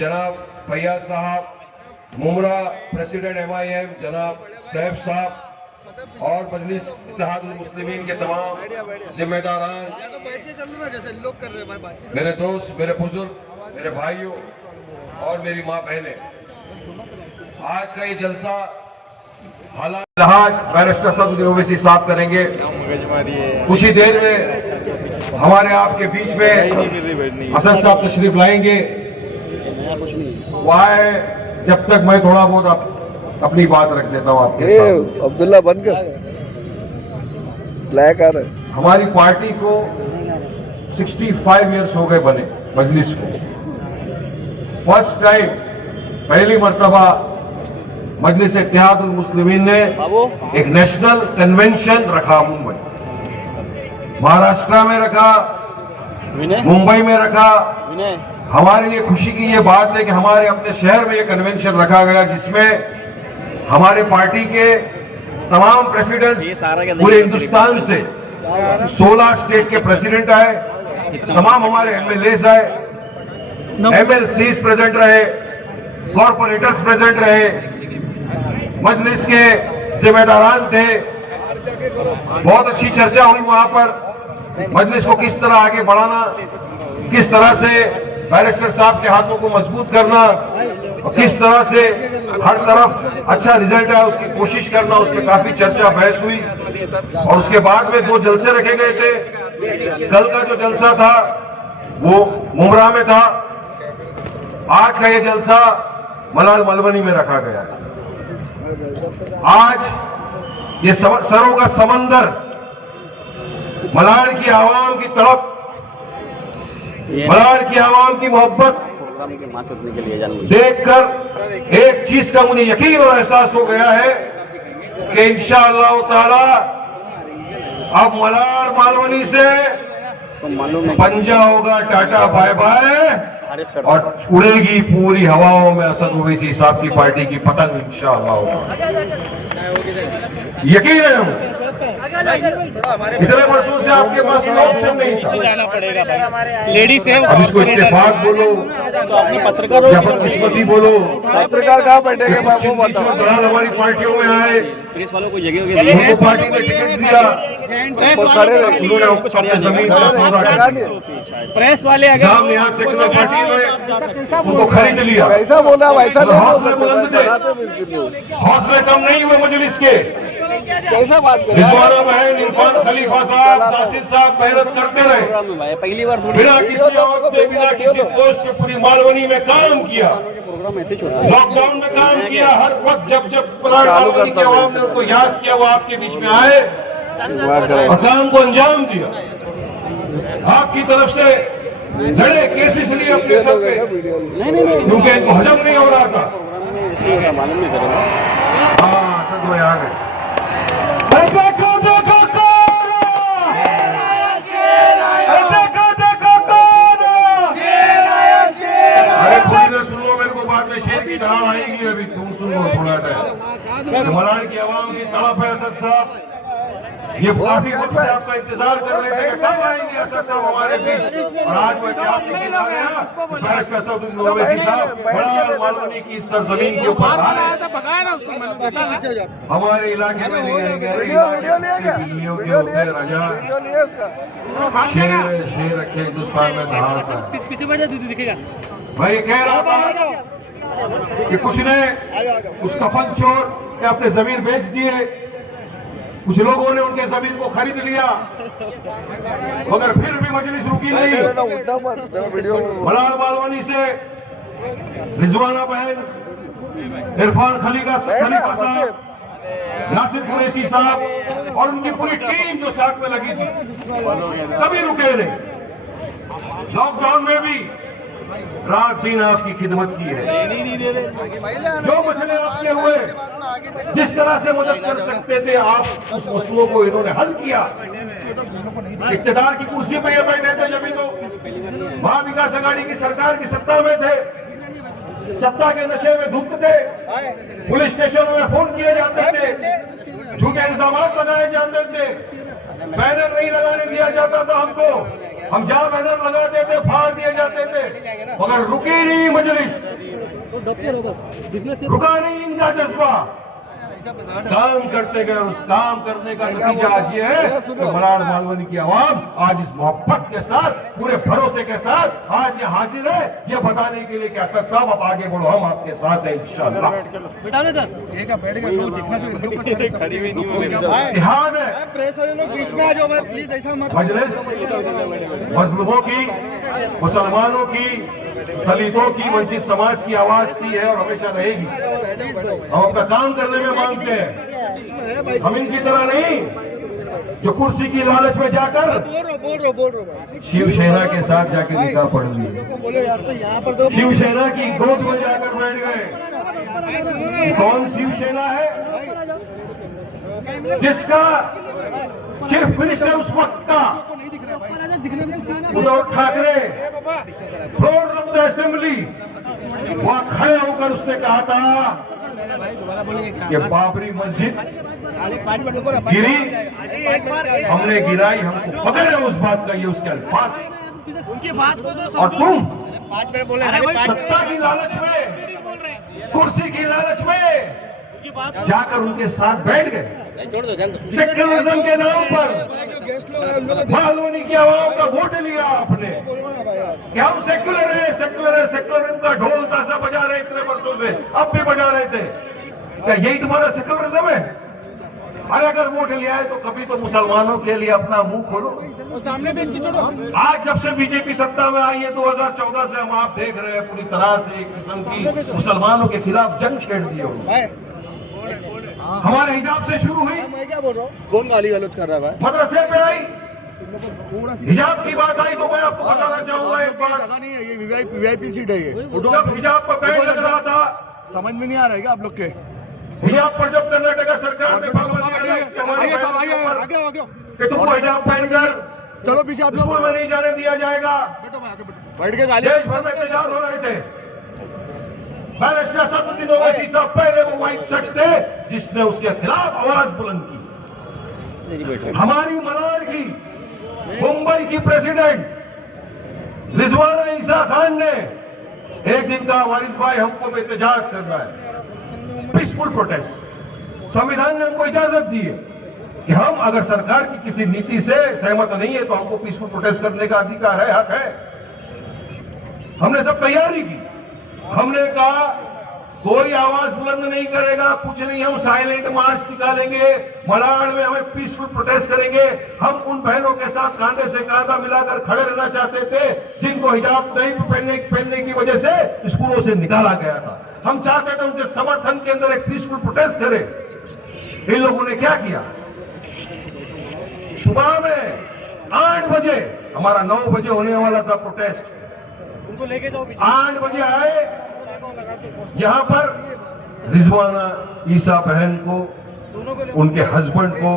जनाब फैयाज साहब, Mumbra president MIM जनाब सैफ साहब और मजलिस इत्तेहादुल मुस्लिमीन के तमाम जिम्मेदारान, मेरे दोस्त, मेरे बुजुर्ग, मेरे भाइयों और मेरी माँ बहनें, आज का ये जलसा हालात बैरिस्टर सदरुद्दीन ओवैसी साहब करेंगे। कुछ ही देर में हमारे आपके बीच में असद साहब तशरीफ लाएंगे। वो आए जब तक मैं थोड़ा बहुत अपनी बात रख देता हूँ आपके सामने। अब्दुल्ला बनकर ब्लैक आ रहा है। हमारी पार्टी को 65 इयर्स हो गए बने, मजलिस को फर्स्ट टाइम पहली मर्तबा मजलिस इत्तेहादुल मुस्लिमीन ने एक नेशनल कन्वेंशन रखा। मुंबई, महाराष्ट्र में रखा, मुंबई में रखा। हमारे लिए खुशी की ये बात है कि हमारे अपने शहर में ये कन्वेंशन रखा गया, जिसमें हमारे पार्टी के तमाम प्रेसिडेंट्स पूरे हिंदुस्तान से 16 स्टेट के प्रेसिडेंट आए, तमाम हमारे MLAs आए, MLCs प्रेजेंट रहे, कॉर्पोरेटर्स प्रेजेंट रहे, मजलिस के जिम्मेदारान थे। बहुत अच्छी चर्चा हुई वहां पर, मजलिस को किस तरह आगे बढ़ाना, किस तरह से बैरिस्टर साहब के हाथों को मजबूत करना और किस तरह से हर तरफ अच्छा रिजल्ट आया उसकी कोशिश करना, उस पर काफी चर्चा बहस हुई। और उसके बाद में 2 जलसे रखे गए थे। कल का जो जलसा था वो मुमरा में था, आज का ये जलसा मलाल मलवनी में रखा गया है। आज ये सरों का समंदर, मलाल की आवाम की तड़प, मलाल की आवाम की मोहब्बत देखकर एक चीज का मुझे यकीन और एहसास हो गया है कि इंशाअल्लाह ताला अब मलाल मालवनी से पंजा होगा, टाटा बाय बाय, और उड़ेगी पूरी हवाओं में असद ओवैसी साहब की पार्टी की पतंग इंशाअल्लाह होगा। यकीन है हमें। इतने वर्षों से आपके पास कोई ऑप्शन नहीं था। लेडीज है, अब इसको इत्तेफाक बोलो, या बदकिस्मती बोलो, पत्रकार कहाँ बैठेंगे बाबू बताओ। हमारी पार्टियों में आए, प्रेस वालों को जगह उनको पार्टी ने टिकट दिया, उन्होंने अपने जमीन का सौदा कर दिया। प्रेस वाले अगर यहाँ सेक्युलर पार्टी ने उनको खरीद लिया। ऐसा बोला वैसा नहीं हौसले बुलंद थे, हौसले कम नहीं हुए मजलिस के। कैसा बात कर रिजवाना बहन, इरफान खलीफा साहब, नासिर साहब मेहनत करते रहे, पहली बार बिना किसी औरत के, बिना किसी पोस्ट के पूरी मालवनी में काम किया, लॉकडाउन में काम किया। हर वक्त जब मालवनी की आवाम ने उनको याद किया, वो आपके बीच में आए और काम को अंजाम दिया। आपकी तरफ से लड़े केस इसलिए अपने सर पे क्योंकि इनको हजम नहीं हो रहा था। हाँ, सब आ गए। देखो देखो कौन, देखो देखो कौन। अरे पूरी ने सुन लो, मेरे को बाद में शेर की तरह आएगी, अभी तुम सुन लो थोड़ा टाइम। मलाल की आवाम की तड़प है असद साहब, ये काफी वक्त से आपका इंतजार कर रहे थे कि कब आएंगे असद साहब हमारे बीच, और आज मैं आपको दिखा गया बैरिस्टर सदरुद्दीन ओवैसी साहब मलाल मालवनी की सरजमीन के ऊपर हमारे इलाके में नहीं आएंगे। बिल्लियों के होते राजा, शेर रखे हिंदुस्तान में दहाड़ता है। मैं ये कह रहा था कि कुछ ने कुछ कफन छोड़ के अपने जमीन बेच दिए, कुछ लोगों ने उनके जमीन को खरीद लिया, मगर फिर भी मजलिस रुकी नहीं। मलाल मालवनी से रिजवाना बहन, इरफान खलीफा साहब, नासिर कुरैशी साहब और उनकी पूरी टीम जो साथ में लगी थी, कभी रुके नहीं। लॉकडाउन में भी रात दिन आपकी खिदमत की है। जो मसले आपके हुए, जिस तरह से मदद कर सकते थे आप, उस मसलों को इन्होंने हल किया। इख्तियार की कुर्सी पर ये बैठे थे जब तो महा विकास अघाड़ी की सरकार की सत्ता में थे, सत्ता के नशे में धुत थे, पुलिस स्टेशनों में फोन किए जाते थे, झूठे इल्जाम लगाए जाते थे, बैनर नहीं लगाने दिया जाता था हमको, हम जहां बैनर लगाते थे फाड़ दिए जाते थे, मगर रुकी नहीं मजलिस, रुका नहीं इनका जज्बा, काम करते गए। उस काम करने का नतीजा आज ये है कि मलाड मालवनी की आवाम आज इस मोहब्बत के साथ, पूरे भरोसे के साथ आज ये हाजिर है, ये बताने के लिए कि असद साहब आप आगे बढ़ो, हम आपके साथ हैं इंशाअल्लाह। इत्तेहाद है, प्रेस वाले लोग बीच में आ जाओ भाई, प्लीज ऐसा मत। मजलिस मजलूमों की, मुसलमानों की, दलितों की, वंचित समाज की आवाज थी है और हमेशा रहेगी। हम अपना काम करने में मांगते हैं, हम इनकी तरह नहीं जो कुर्सी की लालच में जाकर बोल रहा शिवसेना के साथ जाके निकाह पढ़ ली, बोले यार, तो यहाँ पर दो शिवसेना की गोद में जाकर बैठ गए। कौन शिवसेना है जिसका चीफ मिनिस्टर उस वक्त का Uddhav Thackeray floor of the assembly वहां खड़े होकर उसने कहा था कि बाबरी मस्जिद गिरी, हमने गिराई, हमको पकड़ है उस बात का, ये उसके अल्फाज। और तुम सत्ता की लालच में, कुर्सी की लालच में जाकर उनके साथ बैठ गए। सेक्युलरिज्म के नाम पर मालवनी की आवाम का वोट लिया आपने कि हम सेक्युलर है, सेक्युलर है, सेक्युलरिज्म का ढोल ताशा बजा रहे इतने वर्षों से, अब भी बजा रहे थे। क्या यही तुम्हारा सेक्युलरिज्म है? अरे अगर वोट लिया है तो कभी तो मुसलमानों के लिए अपना मुंह खोलो। सामने भी आज जब से बीजेपी सत्ता में आई है 2014 से हम आप देख रहे हैं पूरी तरह से एक किस्म की मुसलमानों के खिलाफ जंग छेड़ दी हो। हमारे हिजाब से शुरू हुई, मैं क्या बोल रहा हूँ, कौन गाली गलौज कर रहा है भाई? मदरसे पे आई, हिजाब की बात आई तो मैं आपको बताना चाहूंगा एक बात। जगह नहीं है, ये वीआईपी सीट है ये। जब हिजाब पर बैन लग रहा था, समझ में नहीं आ रहा है क्या आप लोग के? हिजाब पर जब कर्नाटक सरकार ने पाबंदी लगाई कि हमारे बहनों के ऊपर कि तुमको हिजाब पहनकर चलो पीछे आप लोग स्कूल में नहीं जाने दिया जाएगा, बैठ के गाली। देश भर में एहतजाज हो रहे थे। बैरिस्टर असदुद्दीन ओवैसी साहब पहले वो वाइट शख्स थे जिसने उसके खिलाफ आवाज बुलंद की। हमारी मलाड की, मुंबई की प्रेसिडेंट रिजवाना ईसा खान ने एक दिन कहा, वारिस भाई हमको एहतजाज करना है, पीसफुल प्रोटेस्ट। संविधान ने हमको इजाजत दी है कि हम अगर सरकार की किसी नीति से सहमत नहीं है तो हमको पीसफुल प्रोटेस्ट करने का अधिकार है, हक है। हमने सब तैयारी की, हमने कहा कोई आवाज बुलंद नहीं करेगा, कुछ नहीं, हम साइलेंट मार्च निकालेंगे, मलाड में हमें पीसफुल प्रोटेस्ट करेंगे। हम उन बहनों के साथ कांधे से कांधा मिलाकर खड़े रहना चाहते थे जिनको हिजाब नहीं पहनने की वजह से स्कूलों से निकाला गया था। हम चाहते थे उनके समर्थन के अंदर एक पीसफुल प्रोटेस्ट करें। इन लोगों ने क्या किया, सुबह में 8 बजे, हमारा 9 बजे होने वाला था प्रोटेस्ट, 8 बजे आए, यहां पर रिजवाना ईसा बहन को, उनके हस्बैंड को,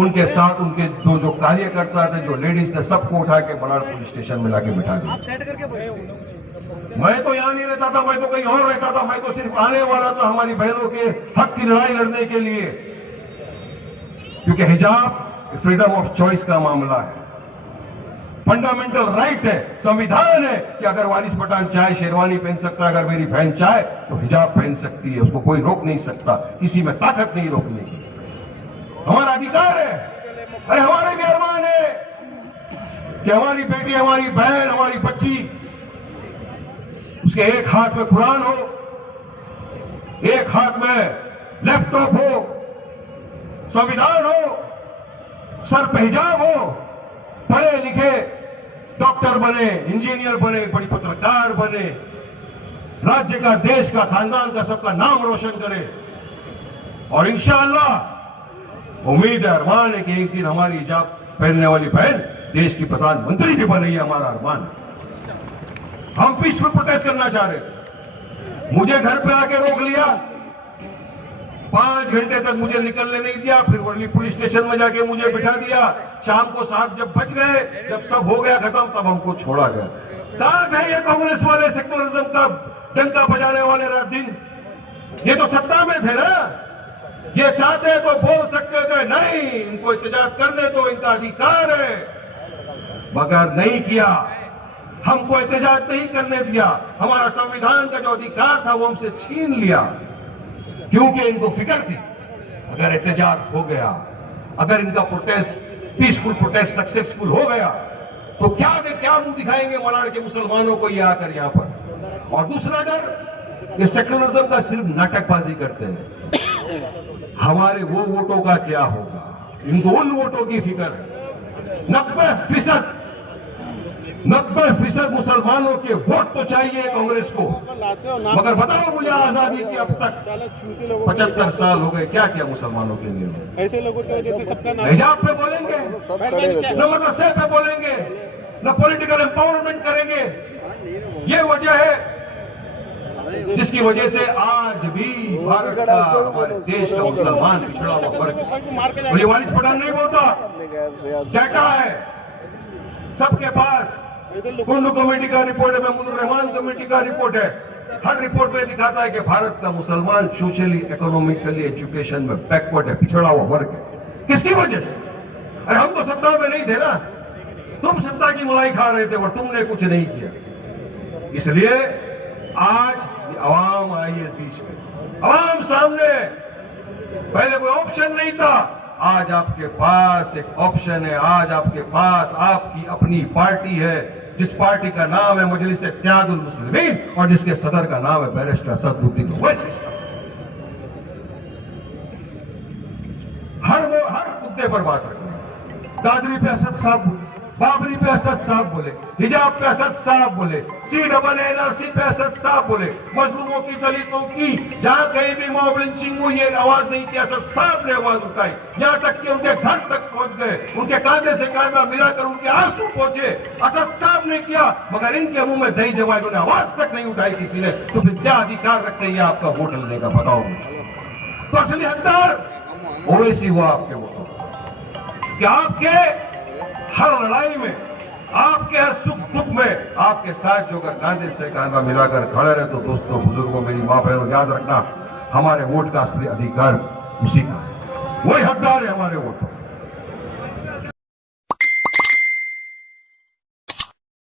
उनके साथ उनके जो कार्यकर्ता थे, जो लेडीज थे, सबको उठा के मलाड पुलिस स्टेशन में लाके बिठा दिया। मैं तो यहां नहीं रहता था, मैं तो कहीं और रहता था, मैं तो सिर्फ आने वाला था हमारी बहनों के हक की लड़ाई लड़ने के लिए, क्योंकि हिजाब फ्रीडम ऑफ चॉइस का मामला है, फंडामेंटल राइट है, संविधान है कि अगर वारिस पठान चाहे शेरवानी पहन सकता है, अगर मेरी बहन चाहे तो हिजाब पहन सकती है, उसको कोई रोक नहीं सकता, किसी में ताकत नहीं रोकने की, हमारा अधिकार है। अरे हमारे भी अरमान है कि हमारी बेटी, हमारी बहन, हमारी बच्ची, उसके एक हाथ में कुरान हो, एक हाथ में लैपटॉप हो, संविधान हो, सर पे हिजाब हो, पढ़े लिखे डॉक्टर बने, इंजीनियर बने, बड़ी पत्रकार बने, राज्य का, देश का, खानदान का, सबका नाम रोशन करे। और इंशाअल्लाह उम्मीद है, अरमान है कि एक दिन हमारी हिजाब पहनने वाली बहन देश की प्रधानमंत्री भी बने, हमारा अरमान। हम पीसफुल प्रोटेस्ट करना चाह रहे थे, मुझे घर पे आके रोक लिया, 5 घंटे तक मुझे निकलने नहीं दिया, फिर वर्ली पुलिस स्टेशन में जाके मुझे बिठा दिया। शाम को 7 जब बज गए, जब सब हो गया खत्म, तब हमको छोड़ा गया। कहां थे ये कांग्रेस वाले, सेक्युलरिज्म का डंका बजाने वाले रात दिन? ये तो सत्ता में थे ना, ये चाहते तो बोल सकते थे, नहीं इनको एहतजाज करने दो, इनका अधिकार है। मगर नहीं किया, हमको एहतजाज नहीं करने दिया, हमारा संविधान का जो अधिकार था वो हमसे छीन लिया, क्योंकि इनको फिक्र थी अगर एहतजाज हो गया, अगर इनका प्रोटेस्ट पीसफुल प्रोटेस्ट सक्सेसफुल हो गया तो क्या मुंह दिखाएंगे मलाड के मुसलमानों को ये आकर यहां पर। और दूसरा डर, ये सेक्युलरिज्म का सिर्फ नाटकबाजी करते हैं, हमारे वो वोटों का क्या होगा, इनको उन वोटों की फिक्र है। 90% मुसलमानों के वोट तो चाहिए कांग्रेस को, मगर बताओ मुझे आजादी के अब तक 75 साल हो गए, क्या किया मुसलमानों के लिए? ऐसे लोगों की वजह से सबका नाम हिजाब पे बोलेंगे, सब खड़े रहते हैं। न मदरसे पे बोलेंगे, न पॉलिटिकल एम्पावरमेंट करेंगे। ये वजह है जिसकी वजह से आज भी भारत का, हमारे देश का मुसलमान पिछड़ा हुआ वर्ग है। मुझे वारिस पठान नहीं बोलता, डाटा है सबके पास, कुल्लू कमेटी का रिपोर्ट है, महमूदुर रहमान कमेटी का रिपोर्ट है, हर रिपोर्ट में दिखाता है कि भारत का मुसलमान सोशली, इकोनॉमिकली, एजुकेशन में बैकवर्ड है, पिछड़ा हुआ वर्ग है। किसकी वजह से? अरे हम तो सत्ता में नहीं थे ना, तुम सत्ता की मलाई खा रहे थे और तुमने कुछ नहीं किया। इसलिए आज आवाम आई है बीच में, आवाम सामने, पहले कोई ऑप्शन नहीं था, आज आपके पास एक ऑप्शन है। आज आपके पास आपकी अपनी पार्टी है, जिस पार्टी का नाम है मजलिस इत्तेहादुल मुस्लिमीन और जिसके सदर का नाम है बैरिस्टर असदुद्दीन ओवैसी साहब। हर मुद्दे पर बात रखनी, कादरी पे असद साहब बोले, बाबरी पे असद साहब बोले, हिजाब पे असद साहब बोले, CAA पे असद साहब बोले, मजलूमों की, दलितों की जहां कहीं भी मॉब लिंचिंग हुई है आवाज नहीं की, असद साहब ने आवाज उठाई, यहां तक कि उनके घर तक पहुंच गए, उनके कांधे से कांधा मिलाकर उनके आंसू पहुंचे, असद साहब ने किया, मगर इनके मुंह में दही जमाई, उन्होंने आवाज तक नहीं उठाई किसी ने। तो फिर क्या अधिकार रखते हैं आपका वोट लेने का, बताओ मुझे। तो असली हकदार ओवैसी हुआ आपके वोटों, कि आपके हर लड़ाई में, आपके हर सुख दुख में आपके साथ जो अगर कांधे से कांधा मिलाकर खड़े रहे, तो दोस्तों, बुजुर्गों, मेरी मां बहनों, याद रखना हमारे वोट का असली अधिकार उसी का है, वही हकदार है हमारे वोट।